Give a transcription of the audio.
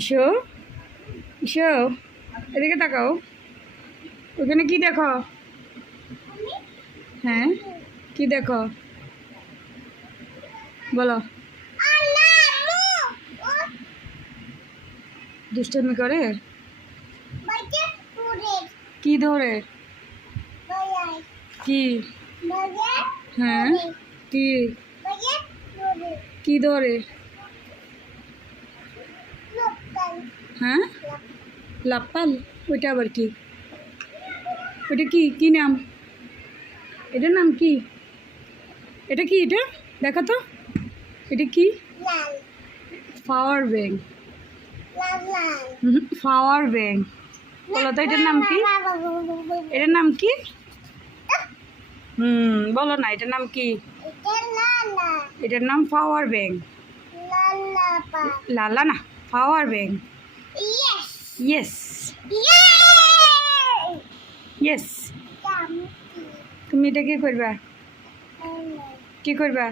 ইসো ইসো, এদিকে তাকাও। ওখানে কি দেখো? হ্যাঁ, কি দেখো বলো। দুষ্টামি করে? কি ধরে? কি? হ্যাঁ, কি কি ধরে? হ্যাঁ, লাপ্পাল? ওইটা আবার কি? ওইটা কি কি নাম? এটার নাম কি? এটা কি? এটা দেখো তো, এটা কি? Power bank. পাওয়ার ব্যাংক বলো তো, এটার নাম কি? এটার নাম কি? বলো না, এটার নাম কি? এটার নাম পাওয়ার ব্যাংক। লালা না, পাওয়ার ব্যাংক। Yes yes. তুমি এটা কি করবা? কি করবা?